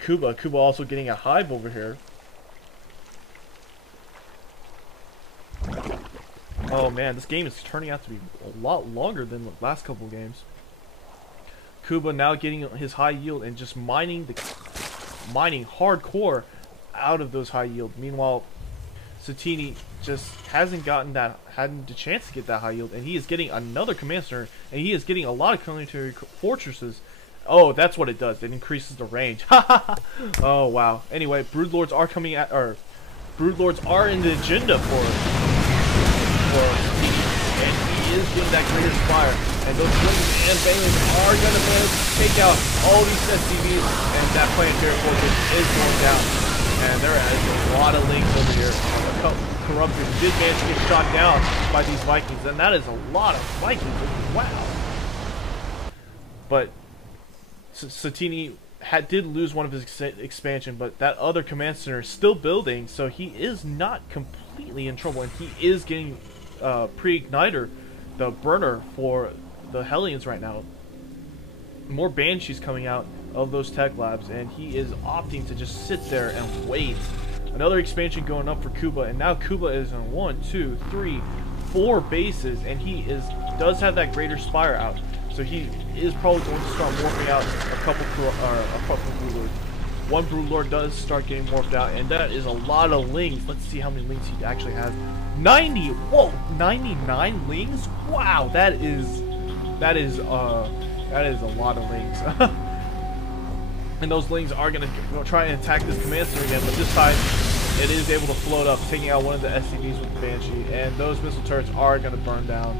Kuba. Kuba also getting a hive over here. Oh man, this game is turning out to be a lot longer than the last couple games. Kuba now getting his high yield and just mining hardcore out of those high yield. Meanwhile, Satiini just hadn't the chance to get that high yield, and he is getting another command center, and he is getting a lot of planetary fortresses. Oh, that's what it does. It increases the range. Oh wow. Anyway, broodlords are coming at, or broodlords are in the agenda for Satiini, and he is getting that greater spire. And those wings and banelings are gonna manage to take out all these SCVs, and that planetary fortress is going down. And there is a lot of links over here. Corruptors did manage to get shot down by these Vikings, and that is a lot of Vikings. Wow. But Satiini did lose one of his expansion, but that other command center is still building, so he is not completely in trouble, and he is getting pre-igniter, the burner for the Hellions right now. More Banshees coming out of those tech labs, and he is opting to just sit there and wait. Another expansion going up for Kuba, and now Kuba is on 1, 2, 3, 4 bases, and he does have that greater spire out. So he is probably going to start morphing out a couple broodlords. One broodlord does start getting morphed out, and that is a lot of lings. Let's see how many lings he actually has. 90. Whoa, 99 lings. Wow, that is a lot of lings. And those lings are going to try and attack this command center again, but this time it is able to float up, taking out one of the SCVs with the Banshee, and those missile turrets are going to burn down.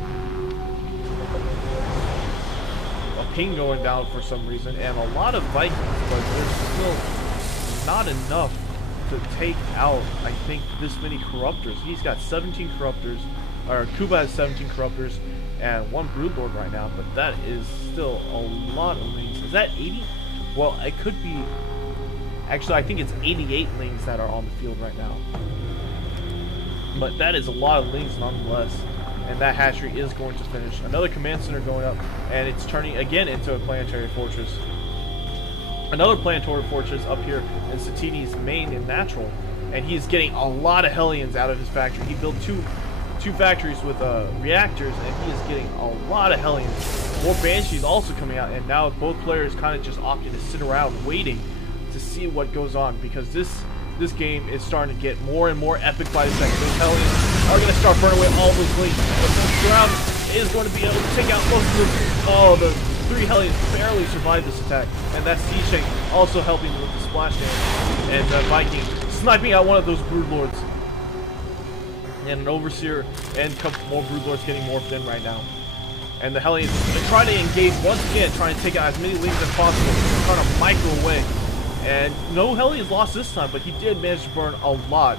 A ping going down for some reason, and a lot of Vikings, but there's still not enough to take out, I think, this many Corruptors. He's got 17 Corruptors, or Kuba has 17 Corruptors, and 1 Broodlord right now, but that is still a lot of lings. Is that 80? Well, it could be... Actually, I think it's 88 lings that are on the field right now. But that is a lot of lings nonetheless. And that hatchery is going to finish. Another command center going up, and it's turning again into a planetary fortress. Another planetary fortress up here in Satiini's main and natural, and he's getting a lot of Hellions out of his factory. He built two factories with reactors, and he is getting a lot of Hellions. More Banshees also coming out, and now both players kind of just opting to sit around waiting to see what goes on, because this game is starting to get more and more epic by the second. Those Hellions are going to start burning away all those lings. But the ground is going to be able to take out most of them. Oh, the 3 Hellions barely survived this attack. And that Sea Shank also helping with the splash damage. And the Viking sniping out one of those Broodlords. And an Overseer and a couple more Broodlords getting morphed in right now. And the Hellions are trying to engage once again, trying to take out as many lings as possible. They're trying to micro away. And no Hellions lost this time, but he did manage to burn a lot.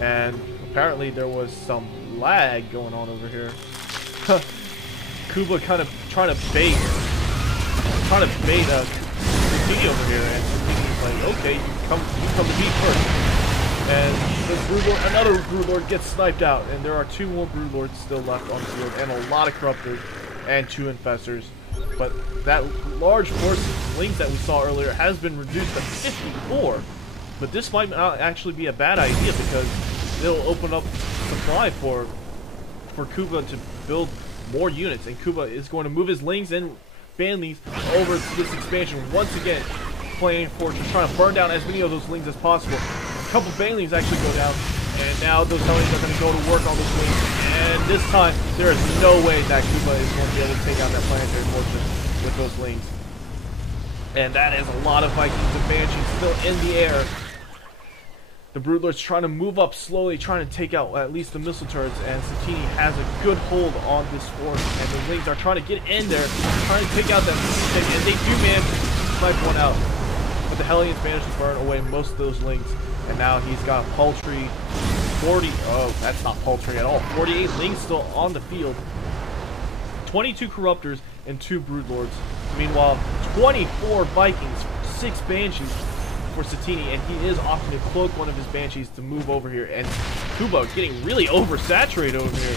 And apparently there was some lag going on over here. Kuba kind of trying to bait Satiini over here, and Satiini's like, okay, you come to me first. And the another Broodlord gets sniped out, and there are 2 more Broodlords still left on the field, and a lot of Corruptors and 2 Infestors. But that large force of lings that we saw earlier has been reduced to 54. But this might not actually be a bad idea, because it'll open up supply for Kuba to build more units. And Kuba is going to move his lings and banlings over to this expansion once again, playing fortress, trying to burn down as many of those lings as possible. A couple banlings actually go down, and now those Hellions are going to go to work on those lings. And this time, there is no way that Kuba is going to be able to take out that planetary fortress with those lings. And that is a lot of Vikings and Banshees still in the air. The Broodlord's trying to move up slowly, trying to take out at least the missile turrets, and Satiini has a good hold on this fort, and the lings are trying to get in there, trying to take out that thing, and they do manage to snipe one out. But the Hellions managed to burn away most of those lings, and now he's got a paltry 40, oh, that's not paltry at all, 48 lings still on the field, 22 Corruptors, and 2 Broodlords. Meanwhile, 24 Vikings, 6 Banshees for Satiini, and he is opting to cloak one of his Banshees to move over here, and Kuba getting really oversaturated over here.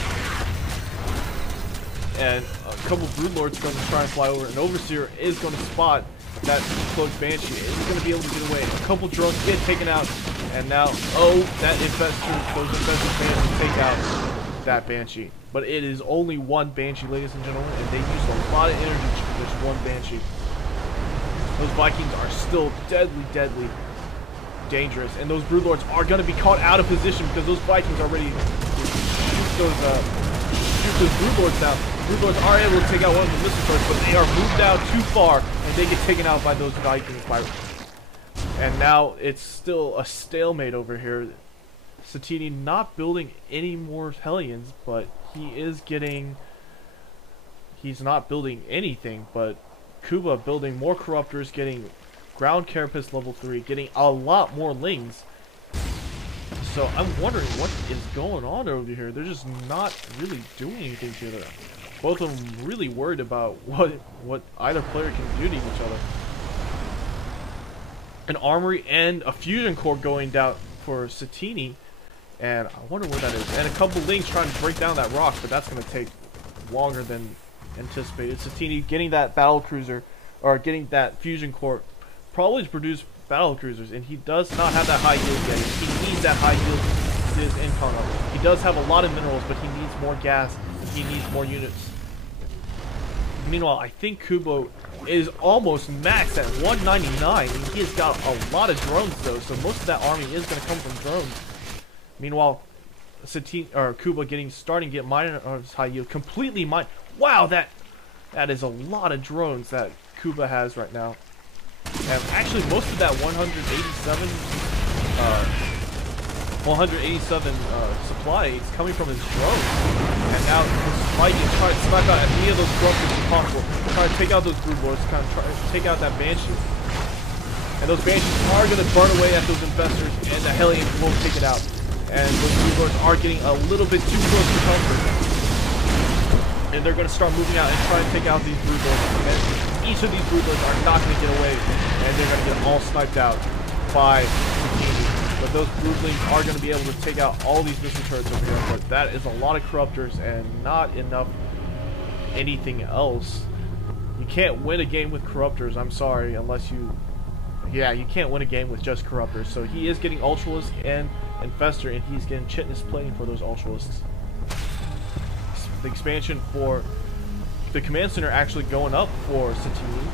And a couple Broodlords going to try and fly over, and Overseer is going to spot that close Banshee is going to be able to get away. A couple drones get taken out, and now, oh, that Infestor, those Infestors managed to take out that Banshee. But it is only one Banshee, ladies and gentlemen, and they used a lot of energy to this one Banshee. Those Vikings are still deadly, deadly dangerous, and those Broodlords are going to be caught out of position because those Vikings are ready to shoot those Broodlords now. Broodlords are able to take out one of the missile turrets, but they are moved out too far, and they get taken out by those Vikings. And now it's still a stalemate over here. Satiini not building any more Hellions, but he's not building anything, but Kuba building more Corruptors, getting ground carapace level 3, getting a lot more Lings. So I'm wondering what is going on over here. They're just not really doing anything together. Both of them really worried about what either player can do to each other. An armory and a fusion core going down for Satiini, and I wonder where that is. And a couple Lings trying to break down that rock, but that's going to take longer than anticipated. Satiini getting that battle cruiser, or getting that fusion core, probably to produce battle cruisers, and he does not have that high yield yet. He needs that high yield to his income up. He does have a lot of minerals, but he needs more gas, and he needs more units. Meanwhile, I think Kubo is almost maxed at 199, and he has got a lot of drones though, so most of that army is going to come from drones. Meanwhile, Kuba starting to get mined on his high yield, completely mined. Wow, that is a lot of drones that Kuba has right now. And actually, most of that 187 supply is coming from his drones. And now this Viking trying to snipe out as many of those Corruptors as possible. Trying to take out those Broodlords, kind of trying to take out that Banshee. And those Banshees are going to burn away at those Infestors, and the Hellions won't take it out. And those Broodlords are getting a little bit too close to comfort. And they're going to start moving out and try to take out these Broodlords. And each of these Broodlords are not going to get away, and they're going to get all sniped out by Satiini. But those Broodlings are going to be able to take out all these missile turrets over here. But that is a lot of Corruptors and not enough anything else. You can't win a game with Corruptors, I'm sorry, unless you... Yeah, you can't win a game with just Corruptors. So he is getting Ultralisks and Infestor, and he's getting Chitinous Plating for those Ultralisks. The expansion for the Command Center actually going up for Satiini,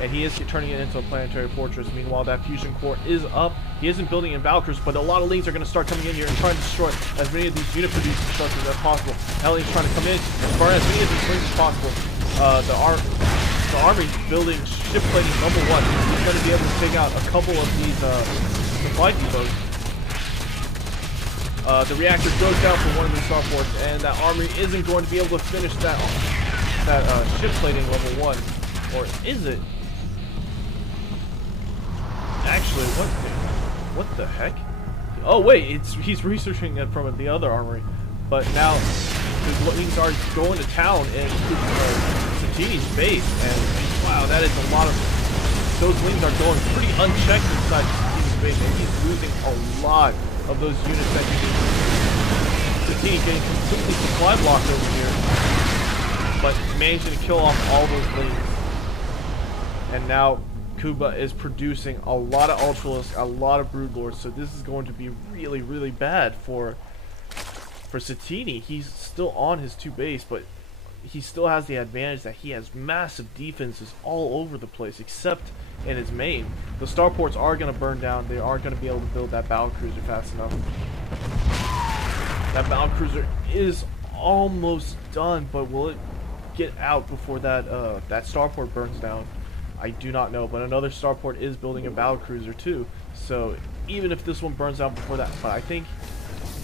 and he is turning it into a planetary fortress. Meanwhile, that fusion core is up. He isn't building in Valkyries, but a lot of Lings are going to start coming in here and trying to destroy as many of these unit-producing structures as possible. Hellions trying to come in and burn as many of these Lings as possible. The army building ship plating #1. He's going to be able to take out a couple of these supply depots. The reactor goes down for one of the starports, and that army isn't going to be able to finish that ship plating #1, or is it? Actually, what the heck? Oh wait, he's researching it from the other armory, but now the Lings are going to town in Satiini's base, and wow, that is a lot of. Those Lings are going pretty unchecked inside Satiini's base, and he's losing a lot of those units that he needs. Satiini getting completely supply blocked over here, but managing to kill off all those Lings. And now Kuba is producing a lot of Ultralisks, a lot of Broodlords, so this is going to be really, really bad for Satiini. He's still on his 2 base, but he still has the advantage that he has massive defenses all over the place, except in his main. The starports are going to burn down. They aren't going to be able to build that battlecruiser fast enough. That battlecruiser is almost done, but will it get out before that that starport burns down? I do not know, but another starport is building a battlecruiser too. So even if this one burns out before that, but I think,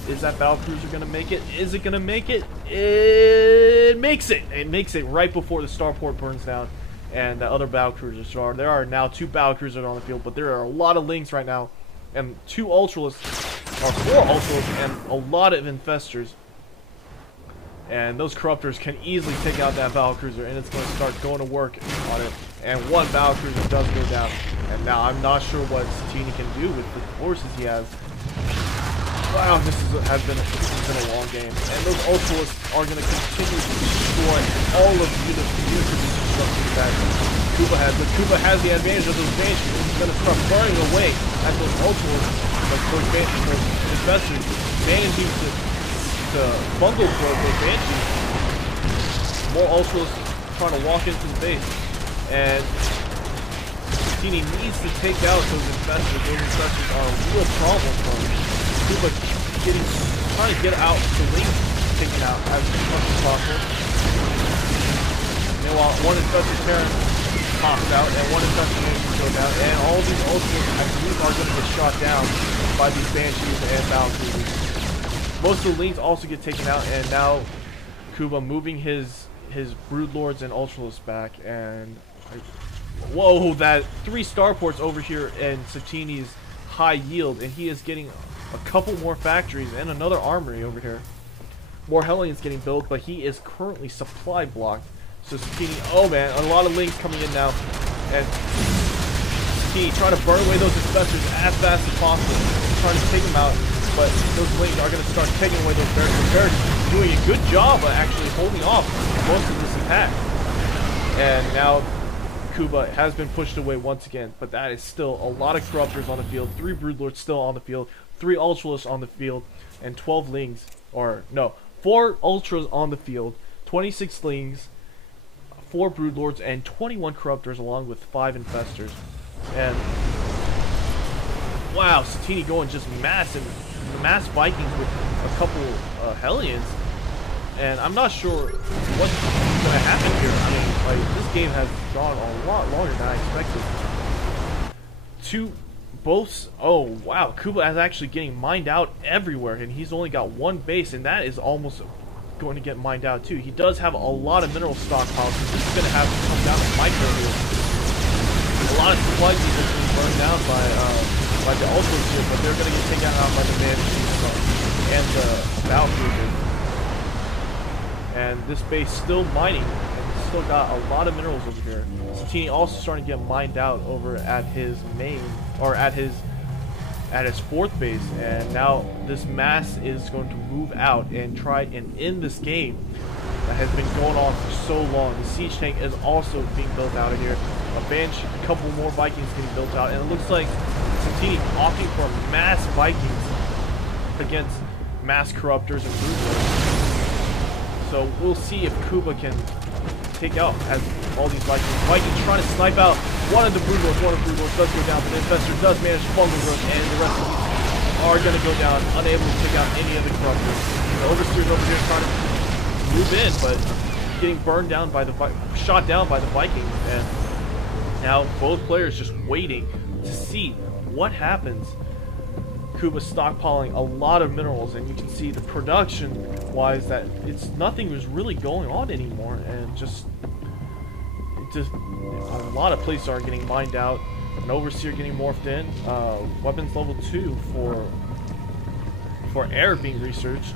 is that battlecruiser going to make it? Is it going to make it? It makes it! It makes it right before the starport burns down and the other battlecruisers. So there are now 2 battlecruisers on the field, but there are a lot of Lings right now, and 2 Ultralisks, or 4 Ultralisks, and a lot of Infestors. And those Corruptors can easily take out that battlecruiser, and it's going to start going to work on it. And 1 battlecruiser does go down. And now I'm not sure what Satiini can do with the forces he has. Wow, this has been a long game. And those Ultralisks are going to continue to destroy all of the units something that Kuba has. But Kuba has the advantage of those banshees, and he's going to start burning away at those ultras, like those banshees, those infestors, managing to bundle throw those banshees. More ultras trying to walk into the base, and Satiini needs to take out those infestors. Those infestors are a real problem for him. Kuba trying to get out the link taken out as much as possible. Meanwhile, one infestor Terran pops out, and one infestor manages to go down, and all these ultras, I believe, are going to get shot down by these banshees and battle cruisers. Most of the links also get taken out, and now Kuba moving his broodlords and ultralists back, and whoa, that 3 starports over here in Satiini's high yield, and he is getting a couple more factories and another armory over here. More Hellions getting built, but he is currently supply blocked. So Satiini, oh man, a lot of links coming in now, and Satiini trying to burn away those infestors as fast as possible, trying to take them out, but those links are going to start taking away those barracks. The barracks doing a good job of actually holding off most of this attack, and now Kuba has been pushed away once again, but that is still a lot of corruptors on the field, 3 broodlords still on the field, 3 ultralists on the field, and 12 lings, or no, 4 ultras on the field, 26 lings, 4 broodlords, and 21 corruptors, along with 5 infestors. And wow, Satiini going just mass Vikings with a couple Hellions, and I'm not sure what's going to happen here. I mean, like, this game has gone a lot longer than I expected. Oh wow, Kuba is actually getting mined out everywhere, and he's only got 1 base, and that is almost going to get mined out too. He does have a lot of mineral stockpiles, so this is going to have to come down to micro here. A lot of supply depots are being burned down by the ultras here, but they're going to get taken out by the banshees and the battle cruisers. And this base still mining, and it's still got a lot of minerals over here. Satiini also starting to get mined out over at his main, or at his 4th base, and now this mass is going to move out and try and end this game that has been going on for so long. The siege tank is also being built out of here. A couple more Vikings getting built out, and it looks like Satiini opting for mass Vikings against mass corruptors and broodlords. So we'll see if Kuba can take out as all these Vikings. Vikings trying to snipe out one of the broodlords. One of the broodlords does go down, but the infestor does manage to fungal growth, and the rest of these are going to go down, unable to take out any of the corruptors. The overseer's over here trying to move in, but getting burned down by shot down by the Vikings, and now both players just waiting to see what happens. Kuba's stockpiling a lot of minerals, and you can see the production wise that nothing was really going on anymore, and just a lot of places are getting mined out. An overseer getting morphed in, weapons level 2 for air being researched.